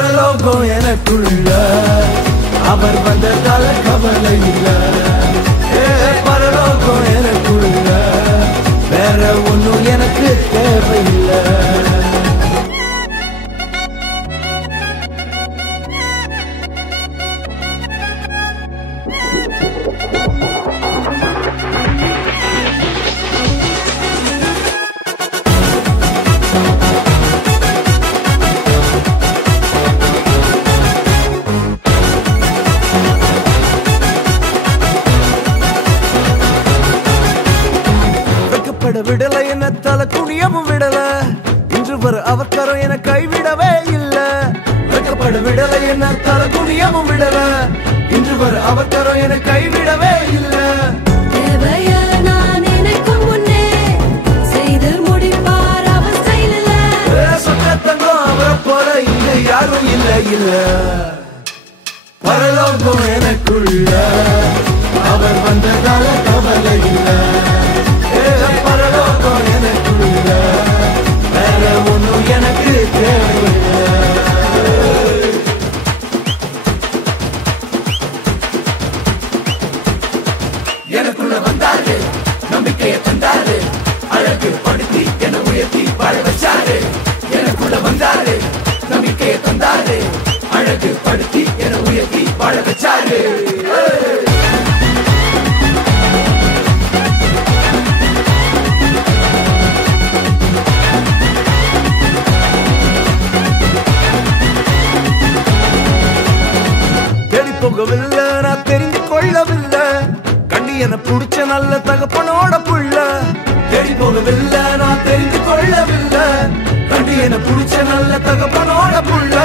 பரலோகம் எனக்குள்ள அவர் வந்ததால கவலை இல்ல பரலோகம் எனக்குள்ள வேற ஒண்ணும் எனக்கு தேவையில்லை விடல என்ன தலை குனியவும் விடல இன்று வர அவர் கரம் என கைவிடவே இல்ல வெட்கப்பட விடல என்ன தலை குனியவும் விடல இன்று வர அவர் கரம் என கைவிடவே இல்ல நான் நினைக்கும் முன்னே செய்து முடிப்பார் அவர் செயலில சொந்தத்தங்கம் அவரை போல இங்க யாரும் இல்ல இல்ல பரலோகம் எனக்குள்ள அவர் வந்ததால கவலை இல்ல பரலோகம் எனக்குள்ள வேற ஒண்ணும் எனக்கு தேவையில்லை எனக்குள்ள வந்தாரு நம்பிக்கையை தந்தாரு அழகு படுத்தி என உயர்த்தி வாழ வச்சாரு எனக்குள்ள வந்தாரு நம்பிக்கையை தந்தாரு அழகு படுத்தி என உயர்த்தி வாழ வச்சாரு போகவில்லை நான் தெரிந்து கொள்ளவில்லை கண்டி என புடிச்ச நல்ல தகப்பனோட புள்ள தேடி போகவில்லை நான் தெரிந்து கொள்ளவில்லை கண்டி என புடிச்ச நல்ல தகப்பனோட புள்ள